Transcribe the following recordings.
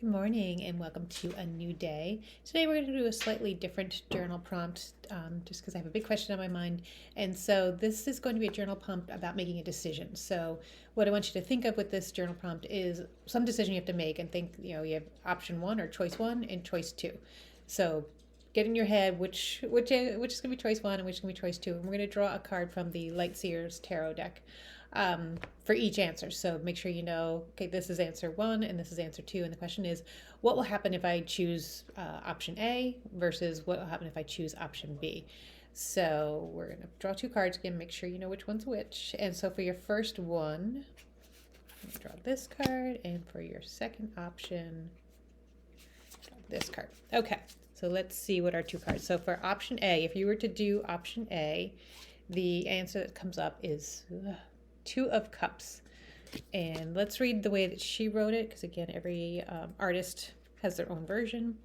Good morning and welcome to a new day. Today we're going to do a slightly different journal prompt just because I have a big question on my mind. And so this is going to be a journal prompt about making a decision. So what I want you to think of with this journal prompt is some decision you have to make and think, you have option one or choice one and choice two. So get in your head which is going to be choice one and which is going to be choice two. And we're going to draw a card from the Lightseers Tarot deck for each answer. So make sure you know, okay, this is answer one and this is answer two. And the question is, what will happen if I choose option A versus what will happen if I choose option B? So we're going to draw two cards again, make sure you know which one's which. And so for your first one, draw this card, and for your second option, draw this card. Okay, so let's see what our two cards. So for option A, if you were to do option A, the answer that comes up is Two of Cups. And let's read the way that she wrote it, because again, every artist has their own version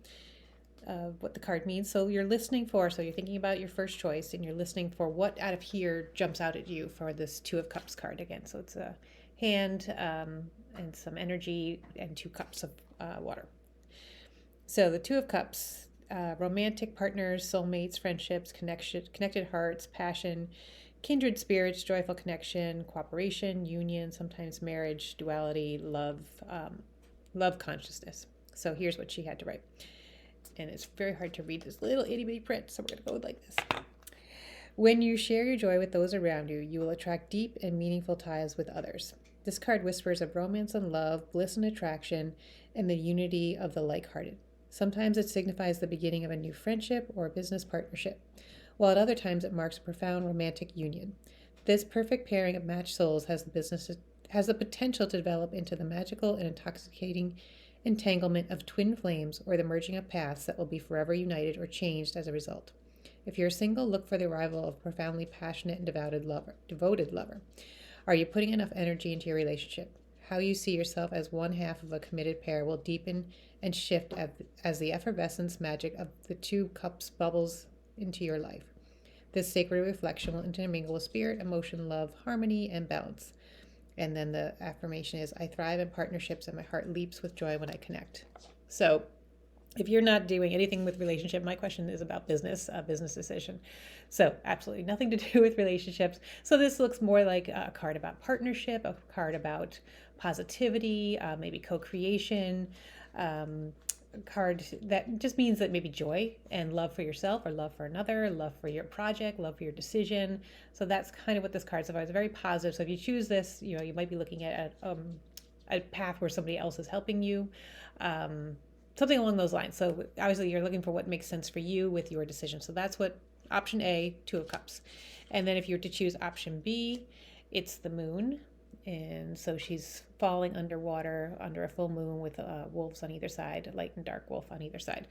of what the card means. So you're listening for, so you're thinking about your first choice, and you're listening for what out of here jumps out at you for this Two of Cups card again. So it's a hand and some energy and two cups of water. So the Two of Cups, romantic partners, soulmates, friendships, connected hearts, passion, kindred spirits, joyful connection, cooperation, union, sometimes marriage, duality, love, love consciousness. So here's what she had to write. And it's very hard to read this little itty bitty print, so we're going to go like this. When you share your joy with those around you, you will attract deep and meaningful ties with others. This card whispers of romance and love, bliss and attraction, and the unity of the like-hearted. Sometimes it signifies the beginning of a new friendship or business partnership, while at other times it marks a profound romantic union. This perfect pairing of matched souls has the potential to develop into the magical and intoxicating entanglement of twin flames, or the merging of paths that will be forever united or changed as a result. If you're single, look for the arrival of a profoundly passionate and devoted lover. Are you putting enough energy into your relationship? How you see yourself as one half of a committed pair will deepen and shift as the effervescence magic of the two cups bubbles into your life. This sacred reflection will intermingle with spirit, emotion, love, harmony, and balance. And then the affirmation is, I thrive in partnerships and my heart leaps with joy when I connect. So if you're not doing anything with relationship, my question is about business, a business decision. So absolutely nothing to do with relationships. So this looks more like a card about partnership, a card about positivity, maybe co-creation, card that just means that maybe joy and love for yourself or love for another, love for your project, love for your decision. So that's kind of what this card's about. It's very positive. So if you choose this, you might be looking at a path where somebody else is helping you, something along those lines. So obviously you're looking for what makes sense for you with your decision. So that's what option A, Two of Cups. And then if you were to choose option B, it's the moon. And so she's falling underwater under a full moon with wolves on either side, a light and dark wolf on either side.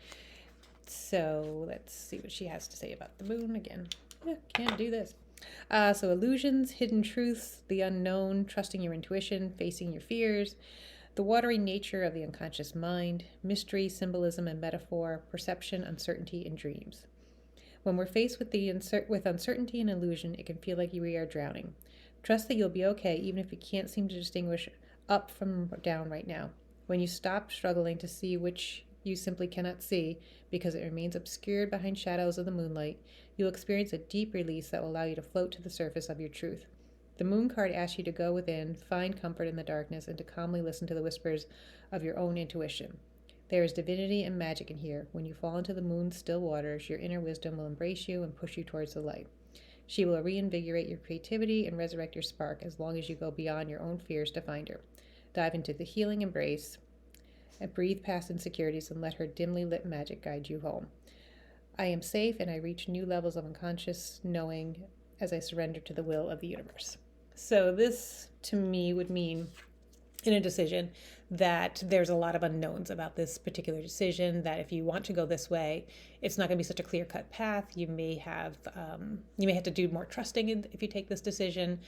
So let's see what she has to say about the moon again. Can't do this. So illusions, hidden truths, the unknown, trusting your intuition, facing your fears, the watery nature of the unconscious mind, mystery, symbolism, and metaphor, perception, uncertainty, and dreams. When we're faced with with uncertainty and illusion, it can feel like we are drowning. Trust that you'll be okay, even if you can't seem to distinguish up from down right now. When you stop struggling to see which you simply cannot see because it remains obscured behind shadows of the moonlight, you'll experience a deep release that will allow you to float to the surface of your truth. The moon card asks you to go within, find comfort in the darkness, and to calmly listen to the whispers of your own intuition. There is divinity and magic in here. When you fall into the moon's still waters, your inner wisdom will embrace you and push you towards the light. She will reinvigorate your creativity and resurrect your spark as long as you go beyond your own fears to find her. Dive into the healing embrace and breathe past insecurities and let her dimly lit magic guide you home. I am safe and I reach new levels of unconscious knowing as I surrender to the will of the universe. So this to me would mean in a decision that there's a lot of unknowns about this particular decision, that if you want to go this way, it's not going to be such a clear-cut path. You may have to do more trusting if you take this decision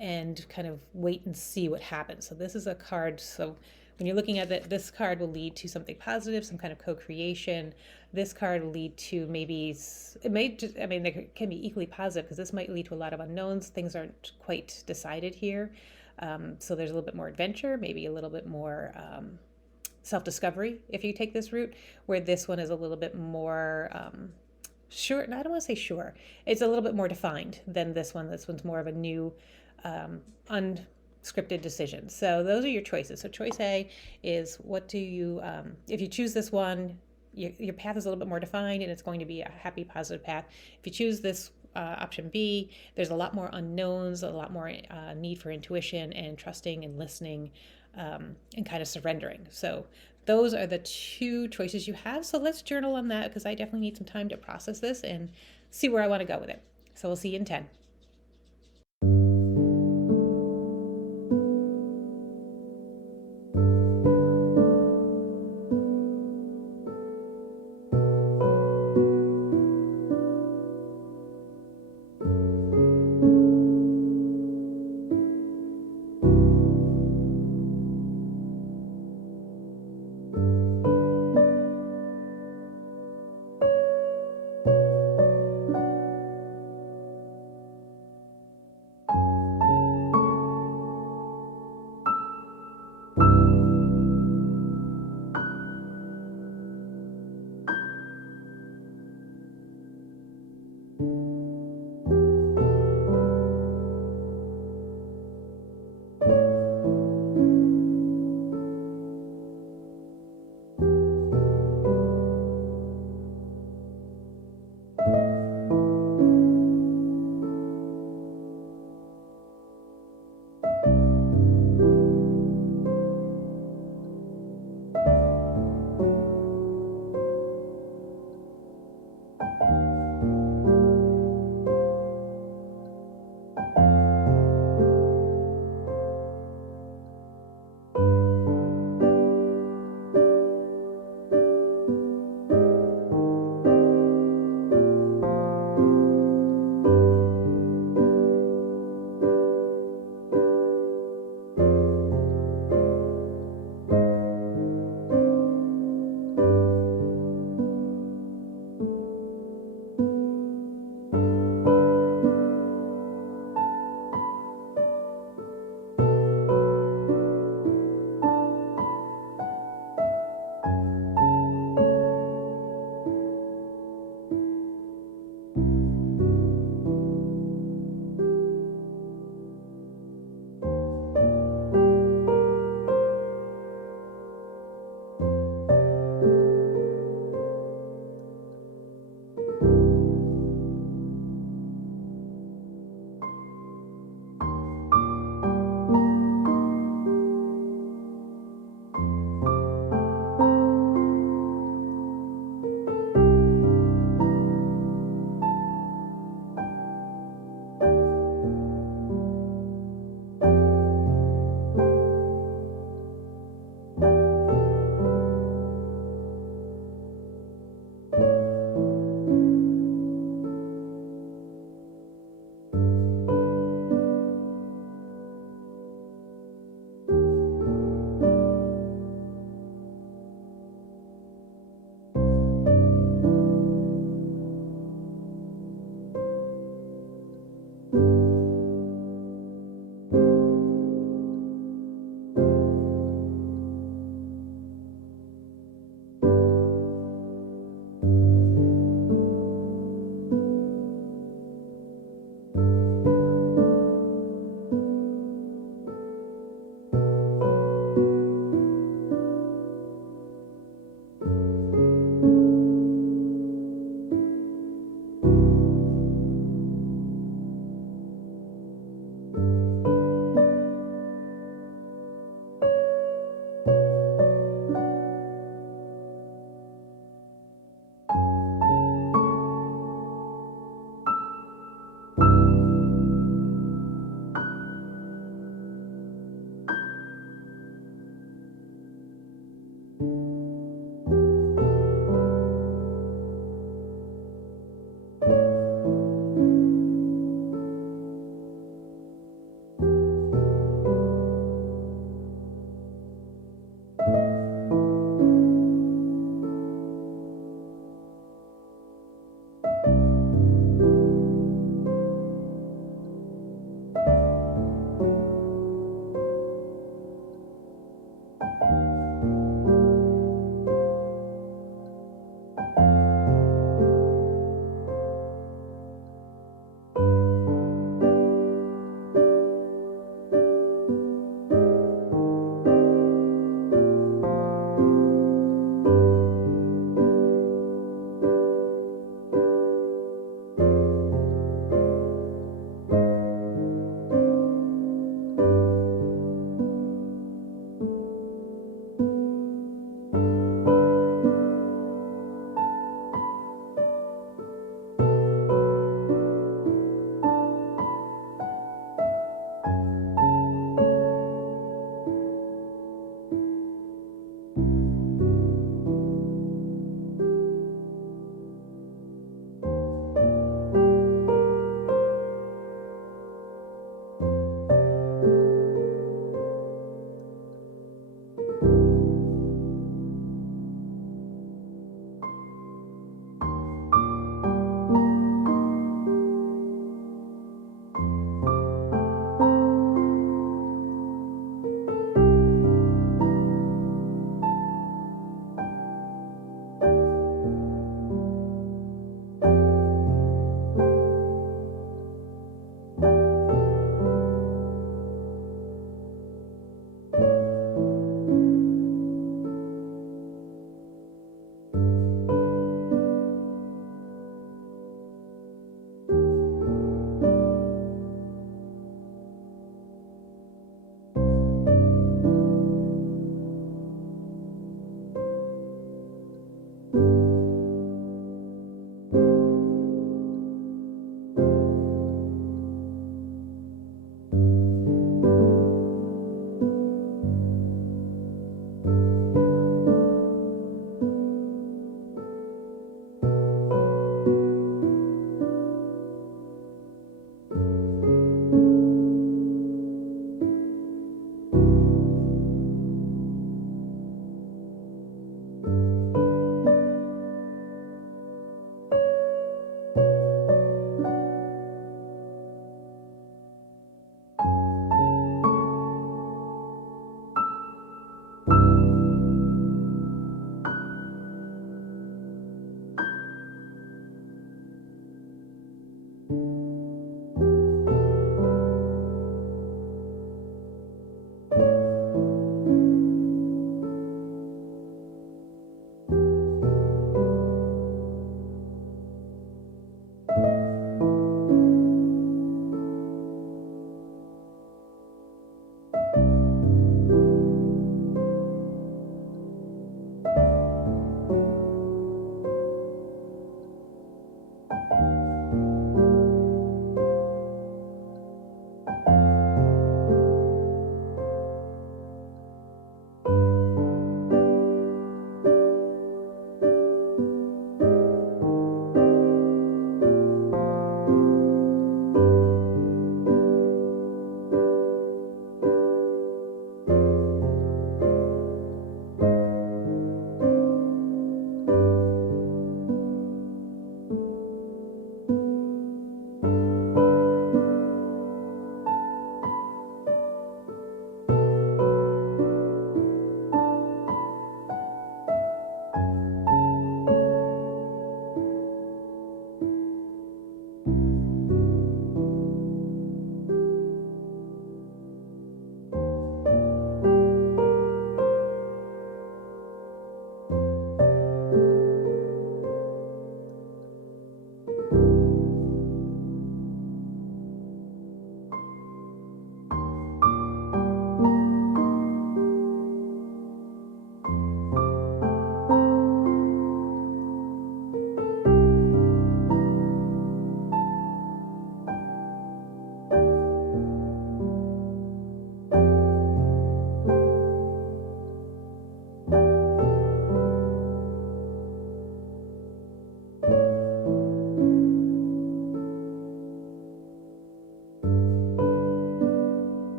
and kind of wait and see what happens. So this is a card. So when you're looking at it, this card will lead to something positive, some kind of co-creation. This card will lead to they can be equally positive because this might lead to a lot of unknowns. Things aren't quite decided here. So there's a little bit more adventure, maybe a little bit more self-discovery if you take this route, where this one is a little bit more sure. I don't want to say sure. It's a little bit more defined than this one. This one's more of a new, unscripted decision. So those are your choices. So choice A is what do you, if you choose this one, your path is a little bit more defined and it's going to be a happy, positive path. If you choose this option B, there's a lot more unknowns, a lot more need for intuition and trusting and listening, and kind of surrendering. So those are the two choices you have. So let's journal on that because I definitely need some time to process this and see where I want to go with it. So we'll see you in 10.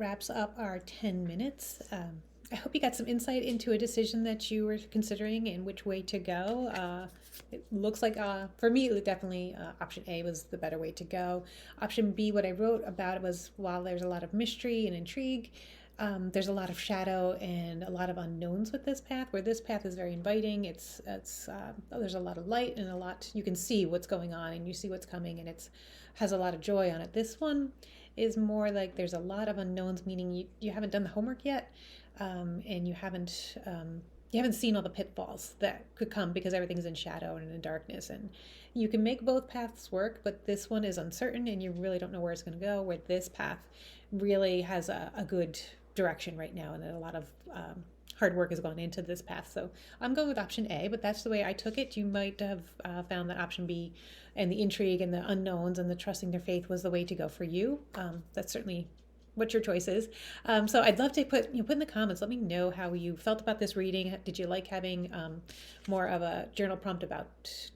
wraps up our 10 minutes. I hope you got some insight into a decision that you were considering and which way to go. It looks like, for me, definitely option A was the better way to go. Option B, what I wrote about it was while there's a lot of mystery and intrigue, there's a lot of shadow and a lot of unknowns with this path. Where this path is very inviting, there's a lot of light and a lot you can see what's going on and you see what's coming, and it's has a lot of joy on it. This one is more like there's a lot of unknowns, meaning you haven't done the homework yet, and you haven't seen all the pitfalls that could come because everything's in shadow and in darkness. And you can make both paths work, but this one is uncertain and you really don't know where it's going to go. Where this path really has a good direction right now, and a lot of hard work has gone into this path. So I'm going with option A, but that's the way I took it. You might have found that option B and the intrigue and the unknowns and the trusting their faith was the way to go for you. That's certainly what your choice is. So I'd love to put in the comments, let me know how you felt about this reading. Did you like having more of a journal prompt about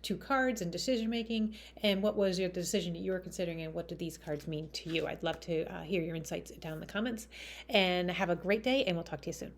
two cards and decision making? And what was your decision that you were considering, and what did these cards mean to you? I'd love to hear your insights down in the comments. And have a great day, and we'll talk to you soon.